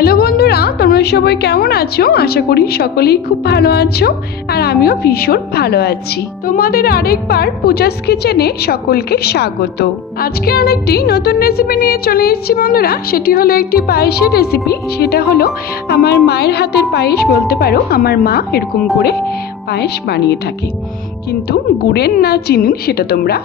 Hello বন্ধুরা, তোমরা সবাই কেমন আছো? আশা করি সকলেই খুব ভালো আছো আর আমিও ভীষণ ভালো আছি। তোমাদের আরেকবার পূজাস কিচেনে সকলকে স্বাগত। আজকে আরেকটি নতুন রেসিপি নিয়ে চলে এসেছি বন্ধুরা। সেটি হলো একটি পায়েসের রেসিপি। সেটা হলো আমার মায়ের হাতের পায়েস বলতে পারো। আমার মা এরকম করে পায়েস বানিয়ে থাকে, কিন্তু গুড়ের না চিনির সেটা তোমরা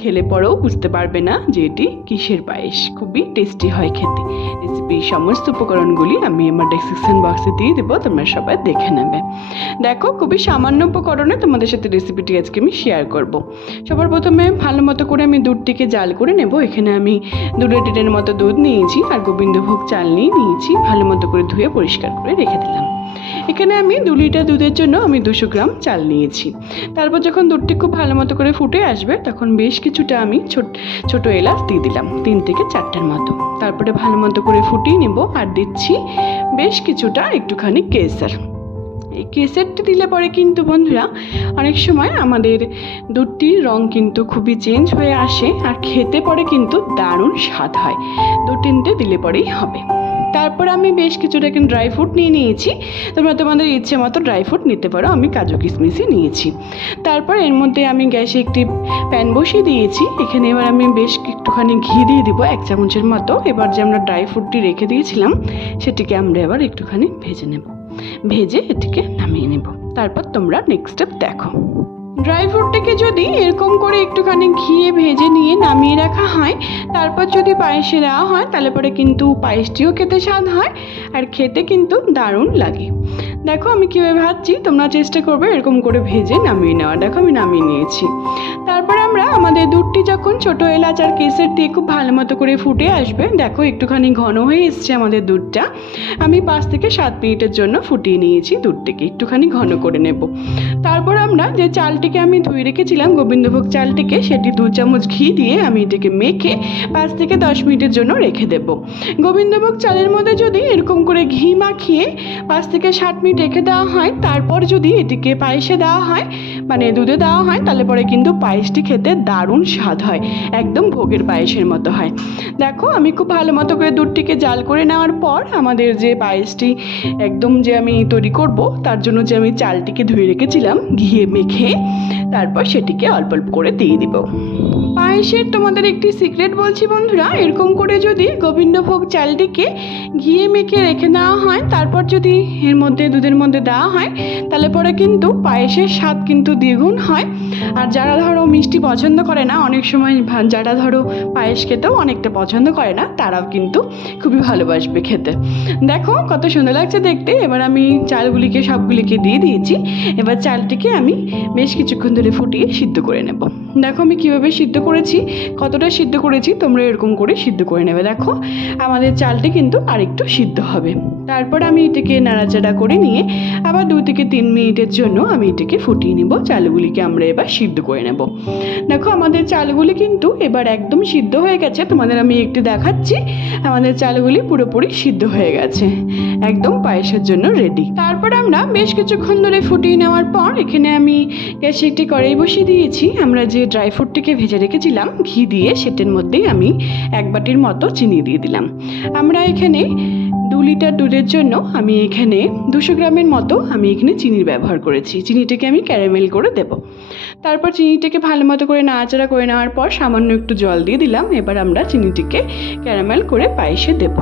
খেলে পরেও বুঝতে পারবে না যে এটি কিসের পায়েস। খুবই টেস্টি হয় খেতে। রেসিপির সমস্ত উপকরণগুলি আমি আমার ডেসক্রিপশন বক্সে দিয়ে দেবো, তোমরা সবাই দেখে নেবে। দেখো, খুবই সামান্য উপকরণে তোমাদের সাথে রেসিপিটি আজকে আমি শেয়ার করব। সবার প্রথমে ভালো মতো করে আমি দুধটিকে জাল করে নেব। এখানে আমি 2 লিটারের মতো দুধ নিয়েছি আর গোবিন্দভোগ চাল নিয়েছি। ভালো মতো করে ধুয়ে পরিষ্কার করে রেখে দিলাম। এখানে আমি 2 লিটার দুধের জন্য আমি 200 গ্রাম চাল নিয়েছি। তারপর যখন দুধটি খুব ভালো মতো করে ফুটে আসবে তখন বেশ কিছুটা আমি ছোট এলাচ দিয়ে দিলাম, 3 থেকে 4টার মতো। তারপরে ভালো মতো করে ফুটিয়ে নেব আর দিচ্ছি বেশ কিছুটা একটুখানি কেসর। এই কেসরটি দিলে পরে কিন্তু বন্ধুরা অনেক সময় আমাদের দুধটির রং কিন্তু খুবই চেঞ্জ হয়ে আসে আর খেতে পরে কিন্তু দারুণ স্বাদ হয়। 2-3টে দিলে পরেই হবে। তারপর আমি বেশ কিছুটা কিন্তু ড্রাই ফ্রুট নিয়েছি। তোমরা তোমাদের ইচ্ছে মতো ড্রাই ফ্রুট নিতে পারো। আমি কাজু কিশমিশই নিয়েছি। তারপর এর মধ্যে আমি গ্যাসে একটি প্যান বসিয়ে দিয়েছি। এখানে এবার আমি বেশ একটুখানি ঘি দিয়ে দিব 1 চামচের মতো। এবার যে আমরা ড্রাই ফ্রুটটি রেখে দিয়েছিলাম সেটিকে আমরা এবার একটুখানি ভেজে এটিকে নামিয়ে নেব। তারপর তোমরা নেক্সট স্টেপ দেখো। ড্রাই ফ্রুটটাকে যদি এরকম করে একটুখানি ঘিয়ে ভেজে নিয়ে নামিয়ে রাখা হয়, তারপর যদি পায়েসে দেওয়া হয় তাহলে পরে কিন্তু পায়েসটিও খেতে স্বাদ হয় আর খেতে কিন্তু দারুণ লাগে। দেখো আমি কীভাবে ভাজছি, তোমরা চেষ্টা করবে এরকম করে ভেজে নামিয়ে নেওয়া। দেখো আমি নামিয়ে নিয়েছি। তারপর আমরা আমাদের দুধটি যখন ছোটো এলাচ আর কেসর দিয়ে খুব ভালো মতো করে ফুটে আসবে, দেখো একটুখানি ঘন হয়ে এসছে আমাদের দুধটা। আমি 5 থেকে 7 মিনিটের জন্য ফুটিয়ে নিয়েছি দুধটিকে, একটুখানি ঘন করে নেব। তারপর আমরা যে চালটিকে আমি ধুয়ে রেখেছিলাম গোবিন্দভোগ চালটিকে, সেটি 2 চামচ ঘি দিয়ে আমি এটিকে মেখে 5 থেকে 10 মিনিটের জন্য রেখে দেব। গোবিন্দভোগ চালের মধ্যে যদি এরকম করে ঘি মাখিয়ে 5 থেকে 7 মিনিট রেখে দেওয়া হয়, তারপর যদি এটিকে পায়েসে দেওয়া হয় মানে দুধে দেওয়া হয়, তাহলে পরে কিন্তু পায়েসটি খেতে দারুণ স্বাদ হয়, একদম ভোগের পায়েসের মতো হয়। দেখো আমি খুব ভালো মতো করে দুধটিকে জাল করে নেওয়ার পর আমাদের যে পায়েসটি একদম যে আমি তৈরি করব তার জন্য যে আমি চালটিকে ধুয়ে রেখেছিলাম ঘিয়ে মেখে, তারপর সেটিকে অল্প অল্প করে দিয়ে দিব। পায়েসের তোমাদের একটি সিক্রেট বলছি বন্ধুরা, এরকম করে যদি গোবিন্দভোগ চালটিকে ঘিয়ে মেখে রেখে নেওয়া হয়, তারপর যদি এর মধ্যে দুধের মধ্যে দেওয়া হয়, তাহলে পরে কিন্তু পায়েসের স্বাদ কিন্তু দ্বিগুণ হয়। আর যারা ধরো মিষ্টি পছন্দ করে না, অনেক সময় যারা ধরো পায়েস খেতেও অনেকটা পছন্দ করে না, তারাও কিন্তু খুবই ভালোবাসবে খেতে। দেখো কত সুন্দর লাগছে দেখতে। এবার আমি চালগুলিকে সবগুলিকে দিয়ে দিয়েছি। এবার চালটিকে আমি বেশ কিছুক্ষণ ধরে ফুটিয়ে সিদ্ধ করে নেব। দেখো আমি কীভাবে সিদ্ধ করেছি, কতটা সিদ্ধ করেছি তোমরা এরকম করে সিদ্ধ করে নেবে। দেখো আমাদের চালটি কিন্তু আরেকটু সিদ্ধ হবে। তারপর আমি এটাকে নাড়াচাড়া করে নিয়ে আবার 2 থেকে 3 মিনিটের জন্য আমি এটাকে ফুটিয়ে নেব। চালগুলিকে আমরা এবার সিদ্ধ করে নেব। দেখো আমাদের চালগুলি কিন্তু এবার একদম সিদ্ধ হয়ে গেছে। তোমাদের আমি একটু দেখাচ্ছি, আমাদের চালগুলি পুরোপুরি সিদ্ধ হয়ে গেছে, একদম পায়েসের জন্য রেডি। তারপর আমরা বেশ কিছুক্ষণ ধরে ফুটিয়ে নেওয়ার পর এখানে আমি গ্যাসে একটি কড়াই বসিয়ে দিয়েছি। আমরা যে ড্রাই ফ্রুটটিকে ভেজে রেখেছিলাম ঘি দিয়ে, সেটার মধ্যেই আমি 1 বাটির মতো চিনি দিয়ে দিলাম। আমরা এখানে 2 লিটার দুধের জন্য আমি এখানে 200 গ্রামের মতো আমি এখানে চিনির ব্যবহার করেছি। চিনিটাকে আমি ক্যারামেল করে দেব। তারপর চিনিটাকে ভালো মতো করে নাড়াচাড়া করে নেওয়ার পর সামান্য একটু জল দিয়ে দিলাম। এবার আমরা চিনিটিকে ক্যারামেল করে পায়েসে দেব।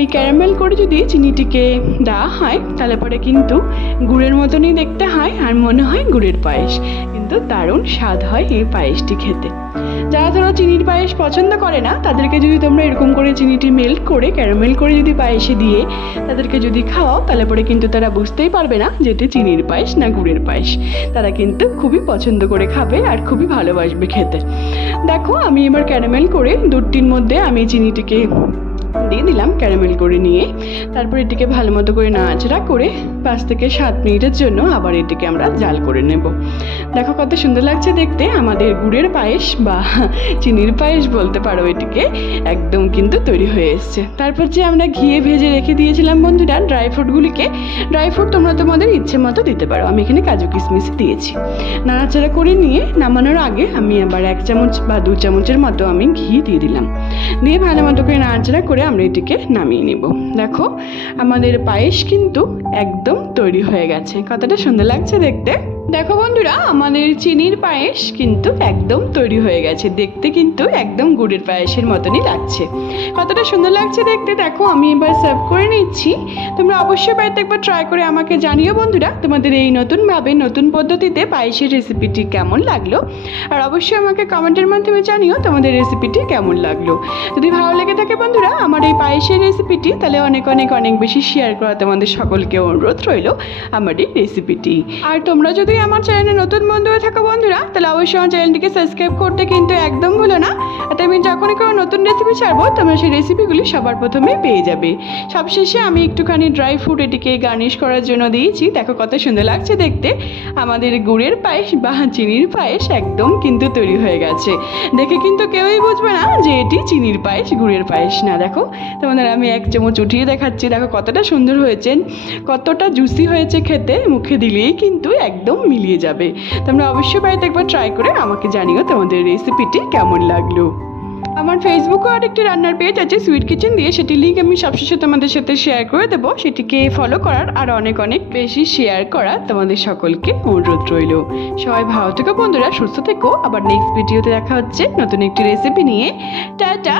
এই ক্যারামেল করে যদি চিনিটিকে দেওয়া হয় তাহলে পরে কিন্তু গুড়ের মতনই দেখতে হয় আর মনে হয় গুড়ের পায়েস, কিন্তু দারুণ স্বাদ হয় এই পায়েসটি খেতে। যারা ধরো চিনির পায়েস পছন্দ করে না, তাদেরকে যদি তোমরা এরকম করে চিনিটি মেল্ট করে ক্যারামেল করে যদি পায়েসে দিয়ে তাদেরকে যদি খাওয়াও, তাহলে পরে কিন্তু তারা বুঝতেই পারবে না যে এটি চিনির পায়েস না গুড়ের পায়েস। তারা কিন্তু খুবই পছন্দ করে খাবে আর খুবই ভালোবাসবে খেতে। দেখো আমি এবার ক্যারামেল করে দুধটির মধ্যে আমি চিনিটিকে দিয়ে দিলাম ক্যারামেল করে নিয়ে। তারপর এটিকে ভালো মতো করে নাড়াচাড়া করে 5 থেকে 7 মিনিটের জন্য আবার এটিকে আমরা জাল করে নেব। দেখো কত সুন্দর লাগছে দেখতে আমাদের গুড়ের পায়েস বা চিনির পায়েস বলতে পারো, এটিকে একদম কিন্তু তৈরি হয়ে এসছে। তারপর যে আমরা ঘিয়ে ভেজে রেখে দিয়েছিলাম বন্ধুরা ড্রাই ফ্রুটগুলিকে, ড্রাই ফ্রুট তোমরা তোমাদের ইচ্ছে মতো দিতে পারো। আমি এখানে কাজু কিশমিশ দিয়েছি। নাড়াচাড়া করে নিয়ে নামানোর আগে আমি আবার 1 চামচ বা 2 চামচের মতো আমি ঘি দিয়ে দিলাম। দিয়ে ভালো মতো করে নাড়াচাড়া করে করে আমরা এটিকে নামিয়ে নেব। দেখো আমাদের পায়েস কিন্তু একদম তৈরি হয়ে গেছে। কতটা সুন্দর লাগছে দেখতে। দেখো বন্ধুরা, আমাদের চিনির পায়েস কিন্তু একদম তৈরি হয়ে গেছে। দেখতে কিন্তু একদম গুড়ের পায়েসের মতনই লাগছে। কতটা সুন্দর লাগছে দেখতে। দেখো আমি এবার সার্ভ করে নিচ্ছি। তোমরা অবশ্যই বাড়িতে একবার ট্রাই করে আমাকে জানিও বন্ধুরা, তোমাদের এই নতুনভাবে নতুন পদ্ধতিতে পায়েসের রেসিপিটি কেমন লাগলো। আর অবশ্যই আমাকে কমেন্টের মাধ্যমে জানিও তোমাদের রেসিপিটি কেমন লাগলো। যদি ভালো লেগে থাকে বন্ধুরা আমার এই পায়েসের রেসিপিটি, তাহলে অনেক অনেক অনেক বেশি শেয়ার করা তোমাদের সকলকে অনুরোধ রইল আমার এই রেসিপিটি। আর তোমরা যদি আমার চ্যানেলে নতুন বন্ধু হয়ে থাকো বন্ধুরা, তাহলে অবশ্যই আমার চ্যানেলটিকে সাবস্ক্রাইব করতে কিন্তু একদম ভুলো না। তাতে আমি যখনই কোনো নতুন রেসিপি ছাড়বো তোমরা সেই রেসিপিগুলি সবার প্রথমেই পেয়ে যাবে। সবশেষে আমি একটুখানি ড্রাই ফ্রুট এটিকে গার্নিশ করার জন্য দিয়েছি। দেখো কত সুন্দর লাগছে দেখতে। আমাদের গুড়ের পায়েস বা চিনির পায়েস একদম কিন্তু তৈরি হয়ে গেছে। দেখে কিন্তু কেউই বুঝবে না যে এটি চিনির পায়েস, গুড়ের পায়েস না। দেখো তোমাদের আমি এক চামচ উঠিয়ে দেখাচ্ছি। দেখো কতটা সুন্দর হয়েছে, কতটা জুসি হয়েছে, খেতে মুখে দিলেই কিন্তু একদম মিলিয়ে যাবে। তোমরা অবশ্যই বাড়িতে একবার ট্রাই করে আমাকে জানিও তোমাদের রেসিপিটি কেমন লাগলো। আমার ফেসবুকে আর একটি রান্নার পেজ আছে সুইট কিচেন দিয়ে, সেটির লিঙ্ক আমি সবশেষে তোমাদের সাথে শেয়ার করে দেবো। সেটিকে ফলো করার আর অনেক অনেক বেশি শেয়ার করার তোমাদের সকলকে অনুরোধ রইল। সবাই ভালো থেকো বন্ধুরা, সুস্থ থেকো। আবার নেক্সট ভিডিওতে দেখা হচ্ছে নতুন একটি রেসিপি নিয়ে। টাটা।